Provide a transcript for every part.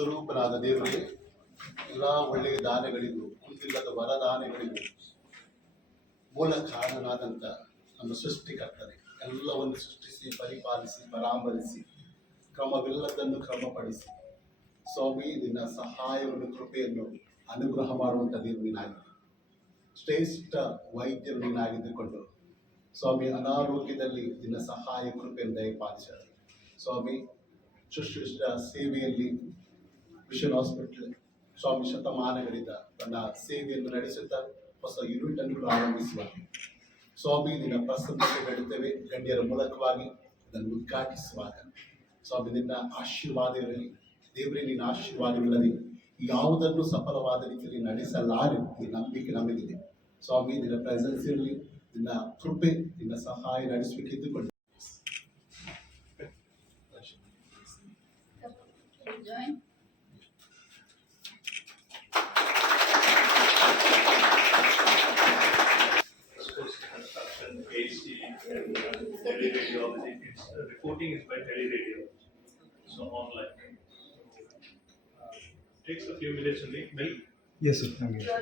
ಸ್ವರೂಪನಾದ ದೇವರಿಗೆ ಎಲ್ಲ ಒಳ್ಳೆಯ ದಾನಗಳಿಗೂ ಕುಂದಿಲ್ಲದ ವರದಾನಗಳಿಗೂ ಮೂಲ ಕಾರಣನಾದಂಥ ನಮ್ಮ ಸೃಷ್ಟಿಕರ್ತನೆ. ಎಲ್ಲವನ್ನು ಸೃಷ್ಟಿಸಿ, ಪರಿಪಾಲಿಸಿ ಪರಾಮರಿಸಿ ಕ್ರಮವಿಲ್ಲದನ್ನು ಕ್ರಮಪಡಿಸಿ ಸ್ವಾಮಿ ನಿನ್ನ ಸಹಾಯವನ್ನು, ಕೃಪೆಯನ್ನು ಅನುಗ್ರಹ ಮಾಡುವಂಥ ದೇವರು ಶ್ರೇಷ್ಠ ವೈದ್ಯರು ನೀನಾಗಿದ್ದುಕೊಂಡು ಸ್ವಾಮಿ ಅನಾರೋಗ್ಯದಲ್ಲಿ ನಿನ್ನ ಸಹಾಯ, ಕೃಪೆಯನ್ನು ದಯಪಾಲಿಸ ಸ್ವಾಮಿ, ಶುಶ್ರೂಷ ಸೇವೆಯಲ್ಲಿ ಮಿಷನ್ ಹಾಸ್ಪಿಟಲ್ ಸ್ವಾಮಿ ಶತಮಾನಗಳಿಂದ ತನ್ನ ಸೇವೆಯನ್ನು ನಡೆಸುತ್ತಾ ಹೊಸ ಯೂನಿಟ್ ಅನ್ನು ಪ್ರಾರಂಭಿಸುವ ಸ್ವಾಮಿ ನಿನ್ನ ಪ್ರಸನ್ನತೆ ಬೇಡುತ್ತೇವೆ ಗಣ್ಯರ ಮೂಲಕವಾಗಿ ಅದನ್ನು ಉದ್ಘಾಟಿಸುವಾಗ ಸ್ವಾಮಿ ನಿನ್ನ ಆಶೀರ್ವಾದ ಇರಲಿ ದೇವರೇ ನಿನ್ನ ಆಶೀರ್ವಾದವಿಲ್ಲದೆ ಯಾವುದನ್ನು ಸಫಲವಾದ ರೀತಿಯಲ್ಲಿ ನಡೆಸಲಾರೆ ಈ ನಂಬಿಕೆ ನಮಗಿದೆ. ಸ್ವಾಮಿ, ನಿನ್ನ ಪ್ರೆಸೆನ್ಸ್ ಇರಲಿ, ನಿನ್ನ ಕೃಪೆ, ನಿನ್ನ ಸಹಾಯ ನಡೆಸಬೇಕಿದ್ದುಕೊಂಡು teleradiology. It's, uh, reporting is by teleradiology, so online. Uh, Takes a few minutes only, well, Yes, sir. Thank you. Your,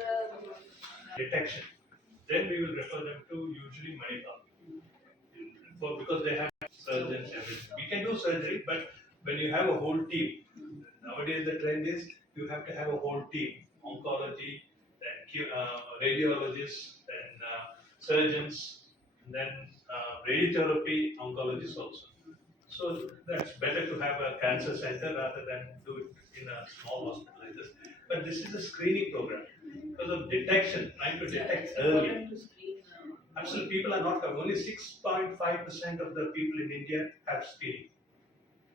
detection. Then we will refer them to usually Manipal. For, because they have surgeons, everything. We can do surgery, but when you have a whole team, nowadays the trend is you have to have a whole team, oncology, then cu- uh, radiologists, then uh, surgeons, and then uh, radiotherapy oncologists also. So that's better to have a cancer center rather than do it in a small hospital like this. But this is a screening program because of detection, trying to detect early. important to screen, Absolutely, people are not coming. Only 6.5% of the people in India have screening.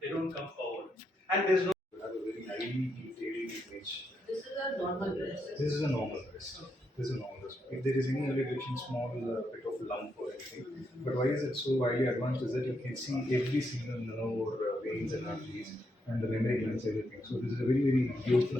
They don't come forward. And there's no have a very highly detailed image. This is a normal breast. This is a normal breast. This is normal. If there is any early detection, small uh, bit of lump or anything, but why is it so highly advanced? Is that you can see every single nerve or uh, veins and arteries and the memory glands, everything. So this is a very very beautiful.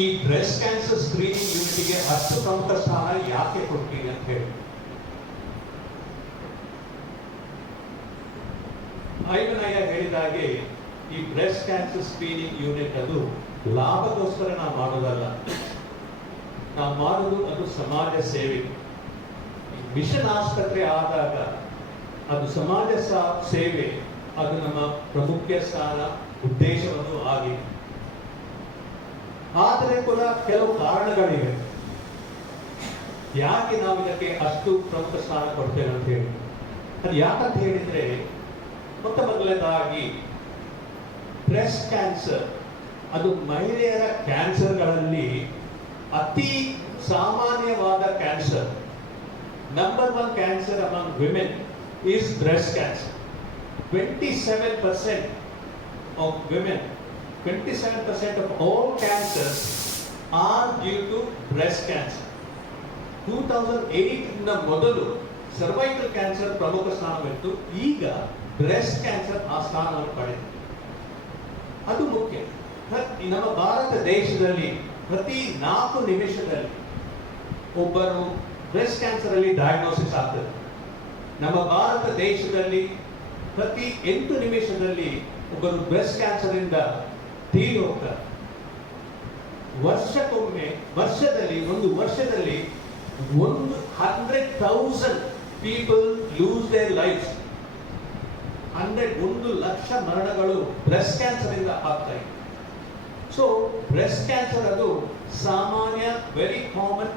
ಈ breast cancer screening ಯೂನಿಟ್ಗೆ ಅಷ್ಟು ಪ್ರಮುಖ ಸ್ಥಾನ ಯಾಕೆ ಕೊಡ್ತೀನಿ ಅಂತ ಹೇಳಿ. ಐವನಯ್ಯ ಹೇಳಿದ ಹಾಗೆ ಈ ಬ್ರೆಸ್ಟ್ ಕ್ಯಾನ್ಸರ್ ಸ್ಕ್ರೀನಿಂಗ್ ಯೂನಿಟ್ ಅದು ಲಾಭಕ್ಕೋಸ್ಕರ ನಾವು ಮಾಡೋದಲ್ಲ. ನಾವು ಮಾಡೋದು ಅದು ಸಮಾಜ ಸೇವೆ. ಮಿಷನ್ ಆಸ್ಪತ್ರೆ ಆದಾಗ ಅದು ಸಮಾಜ ಸೇವೆ, ಅದು ನಮ್ಮ ಪ್ರಮುಖ ಸ್ಥಾನ, ಉದ್ದೇಶವನ್ನು ಆಗಿದೆ. ಆದರೆ ಕೂಡ ಕೆಲವು ಕಾರಣಗಳಿವೆ. ಯಾಕೆ ನಾವು ಇದಕ್ಕೆ ಅಷ್ಟು ಪ್ರಮುಖ ಸ್ಥಾನ ಕೊಡ್ತೇವೆ ಅಂತ ಹೇಳಿ. ಅದು ಯಾಕಂತ ಹೇಳಿದ್ರೆ ಮೊತ್ತ ಮೊದಲನೇದಾಗಿ ಬ್ರೆಸ್ಟ್ ಕ್ಯಾನ್ಸರ್, ಅದು ಮಹಿಳೆಯರ ಕ್ಯಾನ್ಸರ್ಗಳಲ್ಲಿ ಅತಿ ಸಾಮಾನ್ಯವಾದ cancer. Number one cancer among women is breast cancer twenty seven percent of women 27% of all cancers are due to breast cancer. 2008 ನ ಮೊದಲು ಸರ್ವೈಕಲ್ ಕ್ಯಾನ್ಸರ್ ಪ್ರಮುಖ ಸ್ಥಾನವಿತ್ತು. ಈಗ ಬ್ರೆಸ್ಟ್ ಕ್ಯಾನ್ಸರ್ ಆ ಸ್ಥಾನವನ್ನು ಪಡೆದಿದೆ. ಅದು ಮುಖ್ಯ. ನಮ್ಮ ಭಾರತ ದೇಶದಲ್ಲಿ ಪ್ರತಿ ನಾಲ್ಕು ನಿಮಿಷದಲ್ಲಿ ಒಬ್ಬರು ಬ್ರೆಸ್ಟ್ ಕ್ಯಾನ್ಸರ್ ಅಲ್ಲಿ ಡಯಾಗ್ನೋಸಿಸ್ ಆಗ್ತದೆ. ನಮ್ಮ ಭಾರತ ದೇಶದಲ್ಲಿ ಪ್ರತಿ ಎಂಟು ನಿಮಿಷದಲ್ಲಿ ಒಬ್ಬರು ಬ್ರೆಸ್ಟ್ ಕ್ಯಾನ್ಸರ್ ಇಂದ ತೀರಿ ಹೋಗ್ತಾರೆ ವರ್ಷಕ್ಕೊಮ್ಮೆ, ವರ್ಷದಲ್ಲಿ, ಒಂದು ವರ್ಷದಲ್ಲಿ ಒಂದು hundred thousand people lose their life hundred ಒಂದು ಲಕ್ಷ ಮರಣಗಳು ಬ್ರೆಸ್ಟ್ ಕ್ಯಾನ್ಸರ್ ಇಂದ ಆಗ್ತಾ ಇದೆ. ಸೊ ಬ್ರೆಸ್ಟ್ ಕ್ಯಾನ್ಸರ್ ಅದು ಸಾಮಾನ್ಯ very common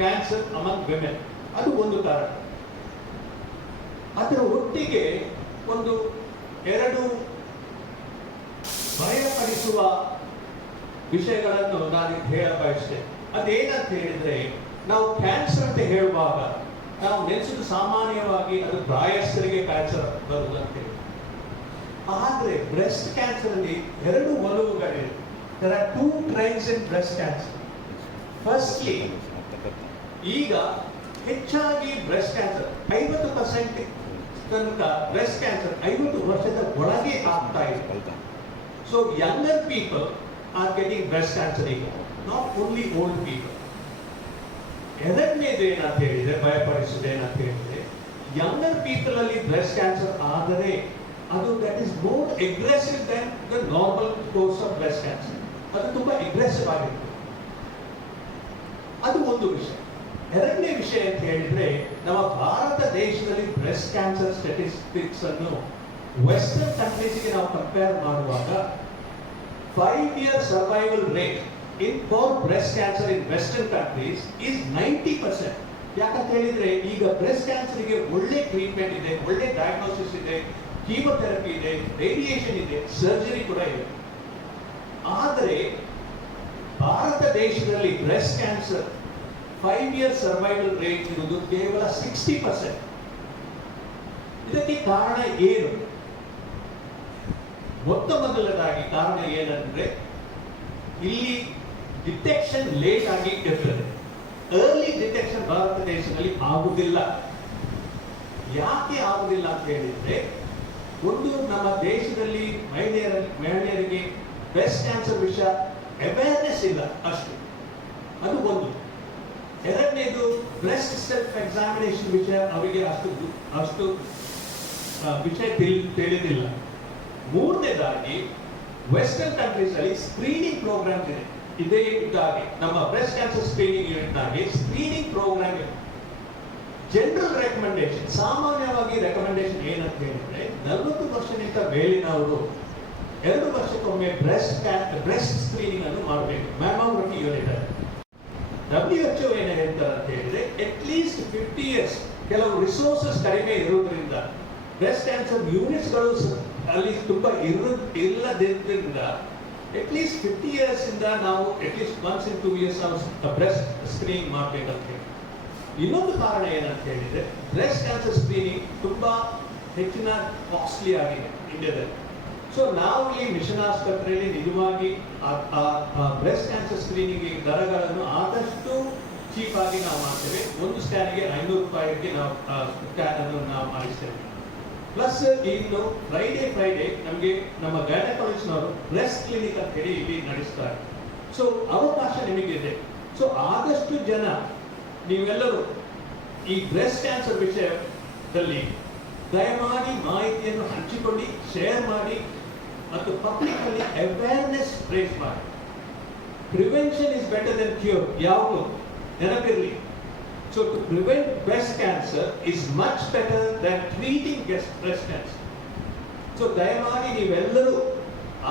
cancer among women ಅದು ಒಂದು ಕಾರಣ. ಅದರ ಒಟ್ಟಿಗೆ ಒಂದು ಎರಡು ಭಯಪಡಿಸುವ ವಿಷಯಗಳನ್ನು ನಾನು ಹೇಳ ಬಯಸ್ತೇನೆ ಅದೇನಂತ ಹೇಳಿದ್ರೆ, ನಾವು ಕ್ಯಾನ್ಸರ್ ಅಂತ ಹೇಳುವಾಗ ನಾವು ನೆನೆಸಿದ ಸಾಮಾನ್ಯವಾಗಿ ಅದು ಪ್ರಾಯಸ್ಥರಿಗೆ ಕ್ಯಾನ್ಸರ್ ಬರುವುದಂತೆ ಆದರೆ ಬ್ರೆಸ್ಟ್ ಕ್ಯಾನ್ಸರ್ ಅಲ್ಲಿ ಎರಡು ಒಲವುಗಳಿವೆ. There are two trends in breast cancer firstly ಈಗ ಹೆಚ್ಚಾಗಿ ಬ್ರೆಸ್ಟ್ ಕ್ಯಾನ್ಸರ್ ಐವತ್ತು ಪರ್ಸೆಂಟ್ ತನಕ ಬ್ರೆಸ್ಟ್ ಕ್ಯಾನ್ಸರ್ ಐವತ್ತು ವರ್ಷದ ಒಳಗೆ ಆಗ್ತಾ ಇದೆ. So younger people are getting breast cancer ಈಗ ನಾಟ್ ಓನ್ಲಿ ಓಲ್ಡ್ ಪೀಪಲ್ ಎರಡನೇದು ಏನಂತ ಹೇಳಿದ್ರೆ ಭಯಪಡಿಸುವುದು ಏನಂತ ಹೇಳಿದ್ರೆ ಯಂಗರ್ ಪೀಪಲ್ ಅಲ್ಲಿ ಬ್ರೆಸ್ಟ್ ಕ್ಯಾನ್ಸರ್ ಆದರೆ ಅದು that is more aggressive than the normal course of breast cancer ಅದು ತುಂಬಾ ಎಗ್ರೆಸಿವ್ ಆಗಿರುತ್ತೆ. ಅದು ಒಂದು ವಿಷಯ. ಎರಡನೇ ವಿಷಯ ಅಂತ ಹೇಳಿದ್ರೆ, ನಮ್ಮ ಭಾರತ ದೇಶದಲ್ಲಿ ಬ್ರೆಸ್ಟ್ ಕ್ಯಾನ್ಸರ್ ಸ್ಟೆಟಿಸ್ಟಿಕ್ಸ್ ಅನ್ನು ವೆಸ್ಟರ್ನ್ ಕಂಟ್ರೀಸ್ಗೆ ನಾವು ಕಂಪೇರ್ ಮಾಡುವಾಗ five year survival rate in for breast cancer in western countries is ninety percent ಯಾಕಂತ ಹೇಳಿದ್ರೆ, ಈಗ ಬ್ರೆಸ್ಟ್ ಕ್ಯಾನ್ಸರ್ಗೆ ಒಳ್ಳೆ ಟ್ರೀಟ್ಮೆಂಟ್ ಇದೆ, ಒಳ್ಳೆ ಡಯಾಗ್ನೋಸಿಸ್ ಇದೆ ಕೀಮೋಥೆರಪಿ ಇದೆ ರೇಡಿಯೇಷನ್ ಇದೆ ಸರ್ಜರಿ ಕೂಡ ಇದೆ. ಆದರೆ, ಭಾರತ ದೇಶದಲ್ಲಿ breast cancer five year survival rate ಇರುವುದು ಕೇವಲ ಸಿಕ್ಸ್ಟಿ ಪರ್ಸೆಂಟ್ ಇದಕ್ಕೆ ಕಾರಣ ಏನು? ಮೊತ್ತ ಮೊದಲದಾಗಿ ಕಾರಣ ಏನಂದ್ರೆ ಇಲ್ಲಿ ಡಿಟೆಕ್ಷನ್ ಲೇಟ್ ಆಗಿ ಇರ್ತದೆ. ಅರ್ಲಿ ಡಿಟೆಕ್ಷನ್ ಭಾರತ ದೇಶದಲ್ಲಿ ಆಗುವುದಿಲ್ಲ ಯಾಕೆ ಆಗುವುದಿಲ್ಲ ಅಂತ ಹೇಳಿದ್ರೆ ಒಂದು ನಮ್ಮ ದೇಶದಲ್ಲಿ ಮಹಿಳೆಯರ, ಮಹಿಳೆಯರಿಗೆ ಬ್ರೆಸ್ಟ್ ಕ್ಯಾನ್ಸರ್ ವಿಷಯ ಅವೇರ್ನೆಸ್ ಇಲ್ಲ ಅಷ್ಟು. ಅದು ಒಂದು. ಎರಡನೇದು ಬ್ರೆಸ್ಟ್ ಸೆಲ್ಫ್ ಎಕ್ಸಾಮಿನೇಷನ್ ವಿಷಯ ಅವರಿಗೆ ಅಷ್ಟು ಅಷ್ಟು ವಿಷಯ ತಿಳಿ- ತಿಳಿದಿಲ್ಲ. ಮೂರನೇದಾಗಿ ವೆಸ್ಟರ್ನ್ ಕಂಟ್ರೀಸ್ ಅಲ್ಲಿ ಸ್ಕ್ರೀನಿಂಗ್ ಪ್ರೋಗ್ರಾಮ್ ಇದೆ. ಇದೇ ಇದ್ದಾಗೆ, ನಮ್ಮ ಬ್ರೆಸ್ಟ್ ಕ್ಯಾನ್ಸರ್ ಸ್ಕ್ರೀನಿಂಗ್ ಯೂನಿಟ್ ನಾಗೆ ಸ್ಕ್ರೀನಿಂಗ್ ಪ್ರೋಗ್ರಾಮ್ ಇದೆ. ಜನರಲ್ ರೆಕಮೆಂಡೇಶನ್ ಸಾಮಾನ್ಯವಾಗಿ ರೆಕಮೆಂಡೇಶನ್ ಏನಂತ ಹೇಳಿದ್ರೆ, ನಲವತ್ತು ವರ್ಷಕ್ಕಿಂತ ಮೇಲಿನವರು ಎರಡು ವರ್ಷಕ್ಕೊಮ್ಮೆ ಬ್ರೆಸ್ಟ್ ಬ್ರೆಸ್ಟ್ ಸ್ಕ್ರೀನಿಂಗ್ ಅನ್ನು ಮಾಡಬೇಕು. Mammography unit W H O ಏನು ಹೇಳ್ತಾರೆ ಅಂತ ಹೇಳಿದ್ರೆ ಅಟ್ ಲೀಸ್ಟ್ ಫಿಫ್ಟಿ ಇಯರ್ಸ್ ಕೆಲವು ರಿಸೋರ್ಸಸ್ ಕಡಿಮೆ ಇರುವುದರಿಂದ ಬ್ರೆಸ್ಟ್ ಕ್ಯಾನ್ಸರ್ ಯೂನಿಟ್ಸ್ಗಳು ಅಲ್ಲಿ ತುಂಬಾ ಇರ ಇಲ್ಲದಿದ್ದರಿಂದ ಅಟ್ಲೀಸ್ಟ್ ಫಿಫ್ಟಿ ಇಯರ್ಸ್ ಇಂದ ನಾವು at least once in two years ನಾವು ಬ್ರೆಸ್ಟ್ ಸ್ಕ್ರೀನಿಂಗ್ ಮಾಡಬೇಕಂತ ಹೇಳಿ. ಇನ್ನೊಂದು ಕಾರಣ ಏನಂತ ಹೇಳಿದ್ರೆ ಬ್ರೆಸ್ಟ್ ಕ್ಯಾನ್ಸರ್ ಸ್ಕ್ರೀನಿಂಗ್ ತುಂಬಾ ಹೆಚ್ಚಿನ ಕಾಸ್ಟ್ಲಿ ಆಗಿದೆ ಇಂಡಿಯಾದಲ್ಲಿ. ಸೊ ನಾವು ಈ ಮಿಷನ್ ಆಸ್ಪತ್ರೆಯಲ್ಲಿ ನಿಜವಾಗಿ ಬ್ರೆಸ್ಟ್ ಕ್ಯಾನ್ಸರ್ ಸ್ಕ್ರೀನಿಂಗ್ ದರಗಳನ್ನು ಆದಷ್ಟು ಚೀಪ್ ಆಗಿ ನಾವು ಮಾಡ್ತೇವೆ. ಒಂದು ಸ್ಕ್ಯಾನ್ಗೆ ಐನೂರು ರೂಪಾಯಿಗೆ ನಾವು ಸ್ಕ್ಯಾನ್ ಅನ್ನು ನಾವು ಮಾಡಿಸ್ತೇವೆ. ಪ್ಲಸ್ ಇನ್ನು ಫ್ರೈಡೇ ಫ್ರೈಡೇ ನಮಗೆ ನಮ್ಮ ಗೈನಕಾಲಜಿಸ್ಟ್ನವರು ಬ್ರೆಸ್ಟ್ ಕ್ಲಿನಿಕ್ ಅಂತ ಹೇಳಿ ಇಲ್ಲಿ ನಡೆಸ್ತಾರೆ. ಸೊ ಅವಕಾಶ ನಿಮಗಿದೆ. ಸೊ ಆದಷ್ಟು ಜನ, ನೀವೆಲ್ಲರೂ ಈ ಬ್ರೆಸ್ಟ್ ಕ್ಯಾನ್ಸರ್ ವಿಷಯದಲ್ಲಿ ದಯಮಾಡಿ ಮಾಹಿತಿಯನ್ನು ಹಂಚಿಕೊಂಡು ಶೇರ್ ಮಾಡಿ ಮತ್ತು ಪಬ್ಲಿಕ್ ಅಲ್ಲಿ ಅವೇರ್ನೆಸ್ ರೇಸ್ ಮಾಡಿ. Prevention is better than cure ಯಾವುದು? ನೆನಪಿರಲಿ. So to prevent breast cancer is much better than treating breast cancer so ದಯಮಾಡಿ ನೀವೆಲ್ಲರೂ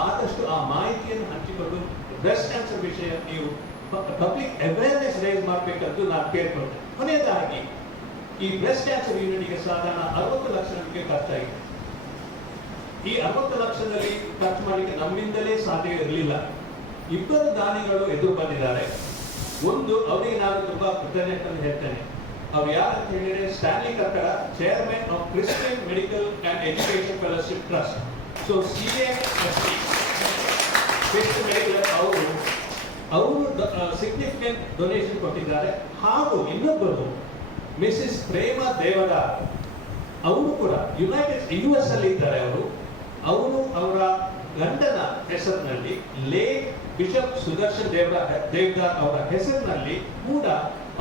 ಆದಷ್ಟು ಆ ಮಾಹಿತಿಯನ್ನು ಹಂಚಿಕೊಂಡು ಬ್ರೆಸ್ಟ್ ಕ್ಯಾನ್ಸರ್ ವಿಷಯ ನೀವು ಪಬ್ಲಿಕ್ ಅವೇರ್ನೆಸ್ ರೈಸ್ ಮಾಡಬೇಕಂತೂ ನಾನು ಕೇಳ್ಕೊಂಡೆ ಕೊನೆಯದಾಗಿ ಈ ಬ್ರೆಸ್ಟ್ ಕ್ಯಾನ್ಸರ್ ಯೂನಿಟ್ಗೆ ಸಾಧಾರಣ ಅರವತ್ತು ಲಕ್ಷ ನಮಗೆ ಖರ್ಚಾಗಿದೆ ಈ ಅರವತ್ತು ಲಕ್ಷದಲ್ಲಿ ಖರ್ಚು ಮಾಡಲಿಕ್ಕೆ ನಮ್ಮಿಂದಲೇ ಸಾಧ್ಯ ಇರಲಿಲ್ಲ ಇಬ್ಬರು ದಾನಿಗಳು ಎದುರು ಬಂದಿದ್ದಾರೆ ಒಂದು ಅವರಿಗೆ ನಾನು ತುಂಬಾ ಕೃತಜ್ಞತೆ ಹೇಳ್ತೇನೆ. ಅವ್ರು ಯಾರು ಅಂತ ಹೇಳಿದ್ರೆ Stanley Kakkada chairman of Christian medical and education fellowship trust so C medical ಅವರು ಅವರು ಸಿಗ್ನಿಫಿಕೆಂಟ್ ಡೊನೇಷನ್ ಕೊಟ್ಟಿದ್ದಾರೆ. ಹಾಗೂ ಇನ್ನೊಬ್ಬರು ಮಿಸಿಸ್ ಪ್ರೇಮ ದೇವದಾರ್ ಅವರು ಕೂಡ ಯುನೈಟೆಡ್ ಯು ಎಸ್ ಅಲ್ಲಿ ಇದ್ದಾರೆ ಅವರು. ಅವರು ಅವರ ಗಂಡನ ಹೆಸರಿನಲ್ಲಿ ಲೇ ಬಿಷಪ್ ಸುದರ್ಶನ್ ದೇವರ ದೇವದಾರ್ ಅವರ ಹೆಸರಿನಲ್ಲಿ ಕೂಡ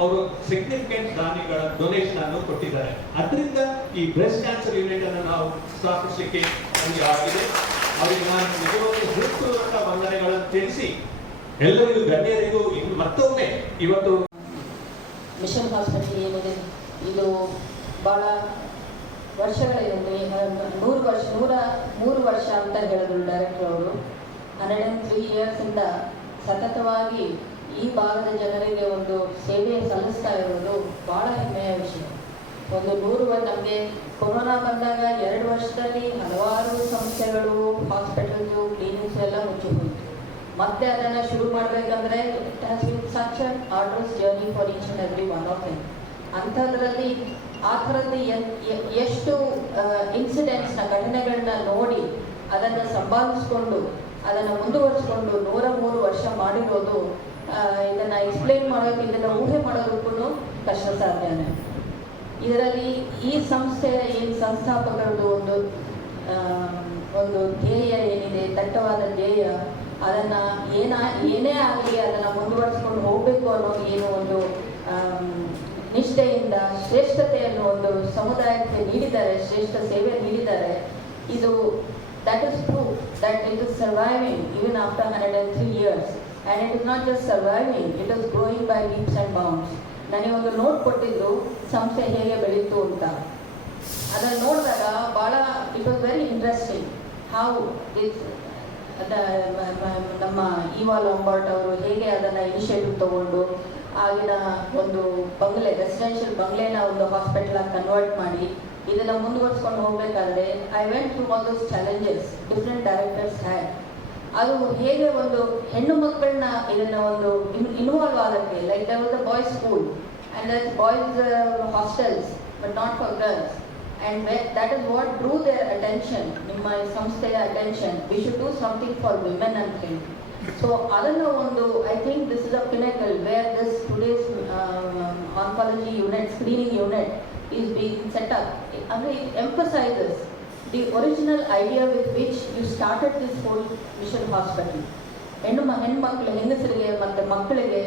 ಅವರು ಸಿಗ್ನಿಫಿಕೆಂಟ್ ದಾನಿಗಳ ಡೊನೇಷನ್ ಅನ್ನು ಕೊಟ್ಟಿದ್ದಾರೆ. ಅದರಿಂದ ಈ ಬ್ರೆಸ್ಟ್ ಕ್ಯಾನ್ಸರ್ ಯೂನಿಟ್ ಅನ್ನು ನಾವು ಸ್ಥಾಪಿಸಲಿಕ್ಕೆ ಆಗಿದೆ. ಅವರಿಗೆ ನಾನು ನಿಜವಾಗಿ ಹೃತ್ಪೂರ್ವಕ ವಂದನೆಗಳನ್ನು ತಿಳಿಸಿ, ಎಲ್ಲರಿಗೂ ಗಣ್ಯರಿಗೂ ಇನ್ನು ಮತ್ತೊಮ್ಮೆ ಇವತ್ತು ಮಿಷನ್ ಹಾಸ್ಪಿಟಲ್ ಏನಿದೆ? ಇದು ಬಹಳ ವರ್ಷಗಳಿಂದ ನೂರು ವರ್ಷ, ನೂರ, ಮೂರು ವರ್ಷ ಅಂತ ಹೇಳಿದ್ರು ಡೈರೆಕ್ಟರ್ ಅವರು. ಹಂಡ್ರೆಡ್ ಆ್ಯಂಡ್ ತ್ರೀ ಇಯರ್ಸಿಂದ ಸತತವಾಗಿ ಈ ಭಾಗದ ಜನರಿಗೆ ಒಂದು ಸೇವೆ ಸಲ್ಲಿಸ್ತಾ ಇರೋದು ಭಾಳ ಹೆಮ್ಮೆಯ ವಿಷಯ. ಒಂದು ನೂರು ನಮಗೆ ಕೊರೋನಾ ಬಂದಾಗ ಎರಡು ವರ್ಷದಲ್ಲಿ ಹಲವಾರು ಸಂಸ್ಥೆಗಳು ಹಾಸ್ಪಿಟಲ್ಸು ಕ್ಲಿನಿಕ್ಸ್ ಎಲ್ಲ ಮುಚ್ಚಿ ಹೋಯಿತು. ಮತ್ತೆ ಅದನ್ನ ಶುರು ಮಾಡಬೇಕಂದ್ರೆ it has been such an arduous journey for each and every one of them ಅಂಥದ್ರಲ್ಲಿ ಆ ಥರದ್ದು ಎಷ್ಟು ಇನ್ಸಿಡೆಂಟ್ಸ್ನ ಘಟನೆಗಳನ್ನ ನೋಡಿ ಅದನ್ನು ಸಂಭಾಲಿಸ್ಕೊಂಡು ಅದನ್ನು ಮುಂದುವರಿಸ್ಕೊಂಡು ನೂರ ಮೂರು ವರ್ಷ ಮಾಡಿರೋದು ಇದನ್ನು ಎಕ್ಸ್ಪ್ಲೈನ್ ಮಾಡೋಕೆ ಇದನ್ನ ಊಹೆ ಮಾಡೋದಕ್ಕೂ ಕಷ್ಟ ಸಾಧ್ಯನೇ. ಇದರಲ್ಲಿ ಈ ಸಂಸ್ಥೆಯ ಏನು ಸಂಸ್ಥಾಪಕರದ್ದು ಒಂದು ಒಂದು ಧ್ಯೇಯ ಏನಿದೆ, ದಟ್ಟವಾದ ಧ್ಯೇಯ, ಅದನ್ನ ಏನ, ಏನೇ ಆಗಲಿ ಅದನ್ನ ಮುಂದುವರಿಸ್ಕೊಂಡು ಹೋಗಬೇಕು ಅನ್ನೋದು ಏನು ಒಂದು ನಿಷ್ಠೆಯಿಂದ ಶ್ರೇಷ್ಠತೆಯನ್ನು ಒಂದು ಸಮುದಾಯಕ್ಕೆ ನೀಡಿದ್ದಾರೆ, ಶ್ರೇಷ್ಠ ಸೇವೆ ನೀಡಿದ್ದಾರೆ. ಇದು that is proof that it is surviving even after hundred years. Three years and not is not it surviving it by leaps by bounds. ನನಗೆ ಒಂದು ನೋಟ್ ಕೊಟ್ಟಿದ್ದು, ಸಂಸ್ಥೆ ಹೇಗೆ ಬೆಳೀತು ಅಂತ ಅದನ್ನು ನೋಡಿದಾಗ ಭಾಳ it was very interesting how this ನಮ್ಮ ಇವಾ ಲೊಂಬಾರ್ಟ್ ಅವರು ಹೇಗೆ ಅದನ್ನು ಇನಿಷಿಯೇಟಿವ್ ತಗೊಂಡು ಆಗಿನ ಒಂದು ಬಂಗ್ಲೆ ರೆಸಿಡೆನ್ಷಿಯಲ್ ಬಂಗ್ಲೆನ ಒಂದು ಹಾಸ್ಪಿಟಲ್ ಆಗಿ ಕನ್ವರ್ಟ್ ಮಾಡಿ ಇದೆಲ್ಲ ಮುಂದುವರ್ಸ್ಕೊಂಡು ಹೋಗ್ಬೇಕಾದ್ರೆ I went to all those challenges different directors had ಅದು ಹೇಗೆ ಒಂದು ಹೆಣ್ಣು ಮಕ್ಕಳನ್ನ ಇದನ್ನ ಒಂದು ಇನ್ವಾಲ್ವ್ ಆಗಕ್ಕೆ like there was a boys school and there boys hostels but not for girls and that is what drew their attention ನಿಮ್ಮ ಈ ಸಂಸ್ಥೆಯ attention we should do something for women ಅಂತ ಹೇಳಿ ಸೊ ಅದನ್ನು ಒಂದು I think this is a pinnacle where this today's oncology unit screening unit is being set up ಅಂದರೆ it emphasizes the original idea with which you started this whole mission hospital ಹೆಣ್ಣು ಹೆಣ್ಮಕ್ಳು ಹೆಂಗಸರಿಗೆ ಮತ್ತು ಮಕ್ಕಳಿಗೆ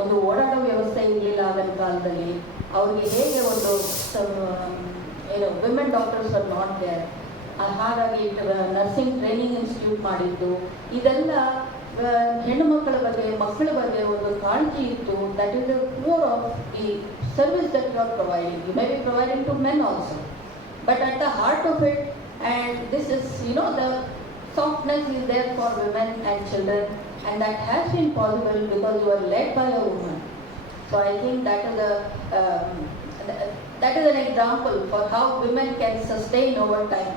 ಒಂದು ಓಡಾಡೋ ವ್ಯವಸ್ಥೆ ಇರಲಿಲ್ಲ ಆಗಿನ ಕಾಲದಲ್ಲಿ. ಅವ್ರಿಗೆ ಹೇಗೆ ಒಂದು ಏನು ವಿಮೆನ್ ಡಾಕ್ಟರ್ಸ್ ನಾಟ್ ದೇರ್ ಹಾಗಾಗಿ ನರ್ಸಿಂಗ್ ಟ್ರೈನಿಂಗ್ ಇನ್ಸ್ಟಿಟ್ಯೂಟ್ ಮಾಡಿದ್ದು. ಇದೆಲ್ಲ ಹೆಣ್ಣು ಮಕ್ಕಳ ಬಗ್ಗೆ ಮಕ್ಕಳ ಬಗ್ಗೆ ಒಂದು ಕಾಳಜಿ ಇತ್ತು. That is the core of the service that you are providing you may be providing to men also but at the heart of it and this is you know the softness is there for women and children and that has been possible because you are led by a woman so i think that is a um, th- that is an example for how women can sustain over time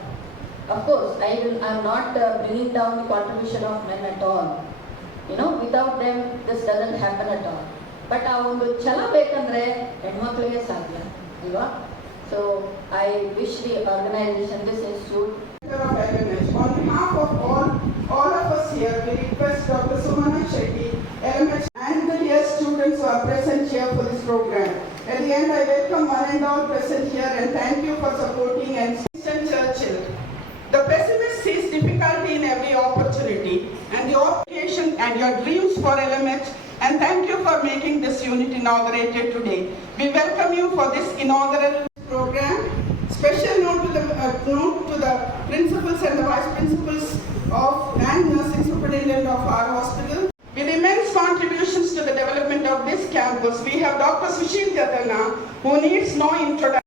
of course i will i'm not uh, bringing down the contribution of men at all you know without them this doesn't happen at all but ಆ ಒಂದು ಛಲ ಬೇಕಂದ್ರೆ ಹೆಣ್ಮಕ್ಳಿಗೆ ಸಾಧ್ಯ ಅಲ್ವಾ so I wish the organization, this institute. On behalf of all, all of us here, we request Dr. Sumana Shetty, LMH, and the dear students who are present here for this program. At the end, I welcome one and all present here and thank you for supporting and Winston Churchill. The pessimist sees difficulty in every opportunity and your creation and your dreams for LMH and thank you for making this unit inaugurated today. We welcome you for this inaugural program. Special note to the, uh, note to the principals and the vice principals of and nursing superintendent of our hospital. With immense contributions to the development of this campus, we have Dr. Sushil Jatana, who needs no introduction.